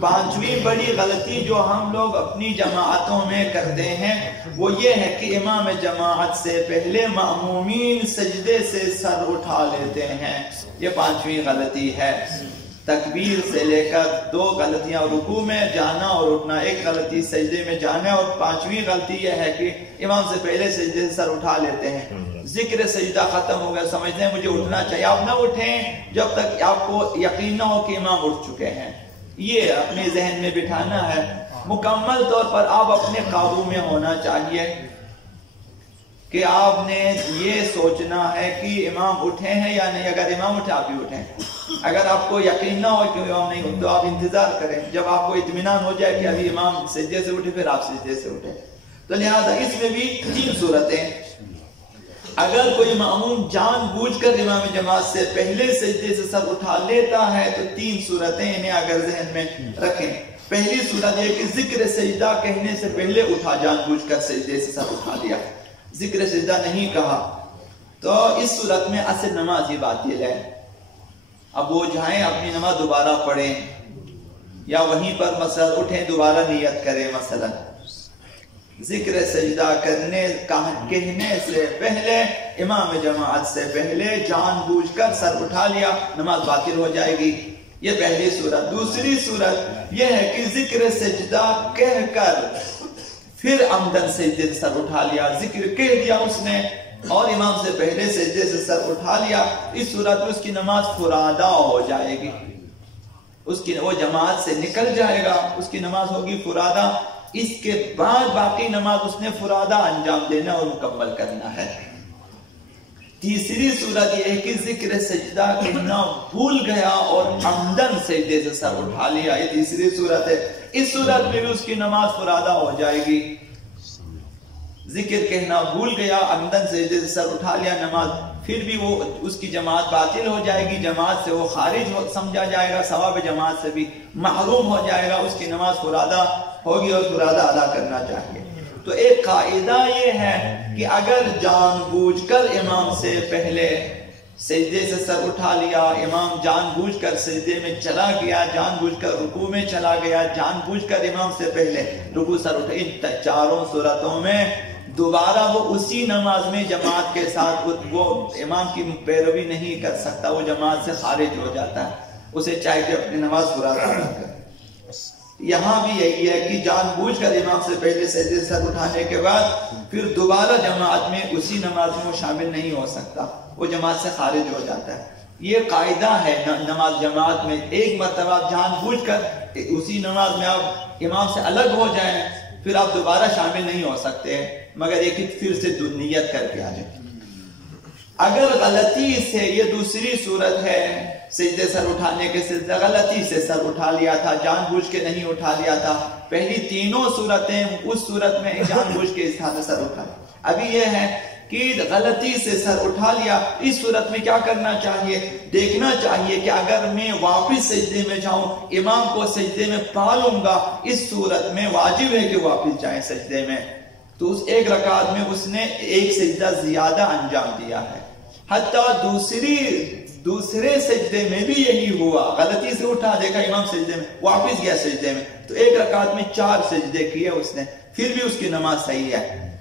پانچویں بڑی غلطی جو ہم لوگ اپنی جماعتوں میں کرتے ہیں وہ یہ ہے کہ امام جماعت سے پہلے مأمومین سجدے سے سر اٹھا لیتے ہیں. یہ پانچویں غلطی ہے. تکبیر سے لے کر 2 غلطیاں، رکوع میں جانا اور اٹھنا، 1 غلطی سجدے میں جانا، اور 5ویں غلطی یہ ہے کہ امام سے پہلے سجدے سے سر اٹھا لیتے ہیں. ذکر سجدہ ختم ہو گیا، سمجھتے ہیں مجھے اٹھنا چاہیے. آپ نہ اٹھیں جب تک آپ کو یقین نہ ہو کہ امام اٹھ چکے ہیں. یہ اپنے ذہن میں بٹھانا ہے. مکمل طور پر آپ اپنے قابو میں ہونا چاہیے کہ آپ نے یہ سوچنا ہے کہ امام اٹھے ہیں یا نہیں. اگر امام اٹھے آپ بھی اٹھیں. اگر آپ کو یقین نہ ہو کہ امام نہیں اٹھے تو آپ انتظار کریں جب آپ کو اطمینان ہو جائے کہ ابھی امام سجدے سے اٹھے پھر آپ سجدے سے اٹھیں. تو لہذا اس میں بھی 3 صورتیں. اگر کوئی مأموم جان بوجھ کر امام جماعت سے پہلے سجدے سے سر اٹھا لیتا ہے تو 3 صورتیں انہیں اگر ذہن میں رکھیں. پہلی صورت یہ کہ ذکر سجدہ کہنے سے پہلے اٹھا، جان بوجھ کر سجدے سے سر اٹھا لیا، ذکر سجدہ نہیں کہا، تو اس صورت میں اصل نماز ہی باطل ہے. اب وہ جائیں اپنی نماز دوبارہ پڑھیں یا وہیں پر مثلا اٹھیں دوبارہ نیت کریں. مثلا ذکر سجدہ کہنے سے پہلے امام جماعت سے پہلے جان بوجھ کر سر اٹھا لیا، نماز باطل ہو جائے گی. یہ پہلی صورت. دوسری صورت یہ ہے کہ ذکر سجدہ کہہ کر پھر عمدن سجدے سے سر اٹھا لیا. ذکر کہہ دیا اس نے اور امام سے پہلے سجدے سے سر اٹھا لیا. اس صورت میں اس کی نماز فرادا ہو جائے گی، وہ جماعت سے نکل جائے گا، اس کی نماز ہوگی فرادا. اس کے بعد باقی نماز اس نے فرادا انجام دینا اور مکمل کرنا ہے. تیسری صورت یہ ہے کہ ذکر سجدہ کہنا بھول گیا اور عمدن سجدے سے سر اٹھا لیا. یہ تیسری صورت ہے. اس صورت میں بھی اس کی نماز فرادا ہو جائے گی. ذکر کہنا بھول گیا، عمدن سجدے سے سر اٹھا لیا، نماز پھر بھی وہ اس کی جماعت باطل ہو جائے گی، جماعت سے وہ خارج سمجھا جائے گا، ثواب جماعت سے بھی محروم ہو جائے گا. اس کی نماز فرادا ہوگی اور فرادا ادا کرنا چاہیے. تو ایک قاعدہ یہ ہے کہ اگر جان بوجھ کر امام سے پہلے سجدے سے سر اٹھا لیا، امام جان بوجھ کر سجدے میں چلا گیا، جان بوجھ کر رکوع میں چلا گیا، جان بوجھ کر امام سے پہلے رکوع سر اٹھا، ان 4 صورتوں میں دوبارہ وہ اسی نماز میں جماعت کے ساتھ وہ امام کی پیروی نہیں کر سکتا، وہ جماعت سے خارج ہو جاتا ہے. اسے چاہے کہ اپنی نماز فرادا ادا کرے. یہاں بھی یہی ہے کہ جان بوجھ کر امام سے پہلے سجدے سے سر اٹھانے کے بعد پھر دوبارہ جماعت میں اسی نماز میں وہ شامل نہیں ہو سکتا، وہ جماعت سے خارج ہو جاتا ہے. یہ قاعدہ ہے نماز جماعت میں. ایک مرتبہ جان بوجھ کر اسی نماز میں آپ امام سے الگ ہو جائیں پھر آپ دوبارہ شامل نہیں ہو سکتے، مگر ایک پھر سے نیت کر کے آ جائیں. اگر غلطی سے، یہ دوسری صورت ہے سجدے سر اٹھانے کے سلسلے، غلطی سے سر اٹھا لیا تھا، جان بوجھ کے نہیں اٹھا لیا تھا. پہلی تینوں صورتیں اس صورت میں جان بوجھ کے اس طرح سے سر اٹھا. ابھی یہ ہے کہ غلطی سے سر اٹھا لیا. اس صورت میں کیا کرنا چاہیے؟ دیکھنا چاہیے کہ اگر میں واپس سجدے میں جاؤں، امام کو سجدے میں پا لوں گا، اس صورت میں واجب ہے کہ واپس جائیں سجدے میں. تو اس ایک رکعت میں اس نے ایک سجدہ زیادہ انجام دیا ہے. حتیٰ دوسرے سجدے میں بھی یہی ہوا. غلطی سے اٹھا، دیکھا امام سجدے میں، واپس گیا سجدے میں، تو ایک رکعت میں 4 سجدے کیے اس نے، پھر بھی اس کی نماز صحیح ہے،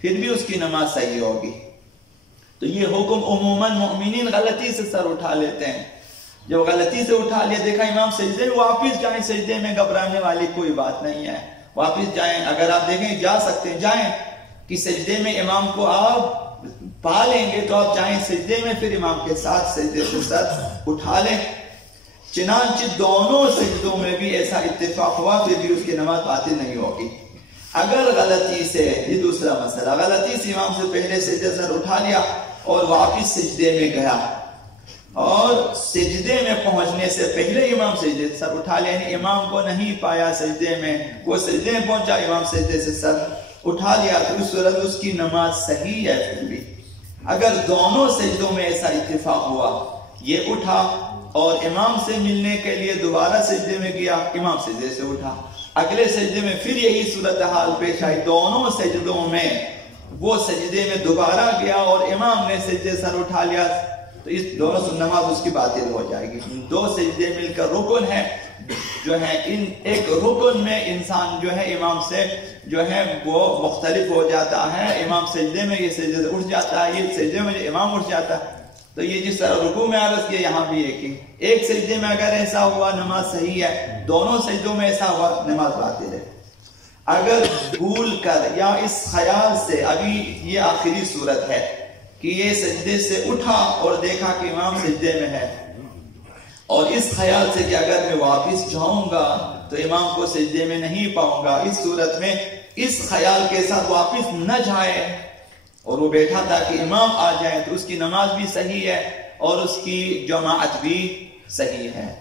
پھر بھی اس کی نماز صحیح ہوگی. تو یہ حکم عموماً مؤمنین غلطی سے سر اٹھا لیتے ہیں. جب غلطی سے اٹھا لیا، دیکھا امام سجدے میں، واپس جائیں سجدے میں، گھبرانے والی کوئی بات نہیں ہے، واپس جائیں. اگر آپ دیکھیں جا سکتے ہیں جائیں، کہ سجدے میں امام کو آپ پا لیں گے تو آپ جائیں سجدے میں، پھر امام کے ساتھ سجدے سے سر اٹھا لیں. چنانچہ دونوں سجدوں میں بھی ایسا اتفاق ہوا، پھر بھی اس کی نماز باطل نہیں ہوگی. اگر غلطی سے، یہ دوسرا مسئلہ، غلطی سے امام سے پہلے سجدے سر اٹھا لیا اور واپس سجدے میں گیا اور سجدے میں پہنچنے سے پہلے امام سجدے سے سر اٹھا لیا، یعنی امام کو نہیں پایا سجدے میں، وہ سجدے میں پہنچا، امام سجدے سے سر اٹھا لیا، تو اس صورت اس کی نماز صحیح ہے. پھر بھی اگر دونوں سجدوں میں ایسا اتفاق ہوا، یہ اٹھا اور امام سے ملنے کے لیے دوبارہ سجدے میں گیا، امام سجدے سے اٹھا، اگلے سجدے میں پھر یہی صورتحال پیش آئی، دونوں سجدوں میں وہ سجدے میں دوبارہ گیا اور امام نے سجدے سر اٹھا لیا، تو اس دونوں نماز اس کی باطل ہو جائے گی. 2 سجدے مل کر رکن ہے جو ہے ان ایک رکن میں انسان جو ہے امام سے جو ہے وہ مختلف ہو جاتا ہے. امام سجدے میں یہ سجدے سے اٹھ جاتا ہے, یہ سجدے میں جو امام اٹھ جاتا ہے. تو یہ جس طرح رکوع میں عرض کیا یہاں بھی ایک سجدے میں اگر ایسا ہوا نماز صحیح ہے, دونوں سجدوں میں ایسا ہوا نماز باطل ہے. اگر بھول کر یا اس خیال سے, ابھی یہ آخری صورت ہے کہ یہ سجدے سے اٹھا اور دیکھا کہ امام سجدے میں ہے, اور اس خیال سے کہ اگر میں واپس جاؤں گا تو امام کو سجدے میں نہیں پاؤں گا, اس صورت میں اس خیال کے ساتھ واپس نہ جائے اور وہ بیٹھا تھا کہ امام آ جائے, تو اس کی نماز بھی صحیح ہے اور اس کی جماعت بھی صحیح ہے.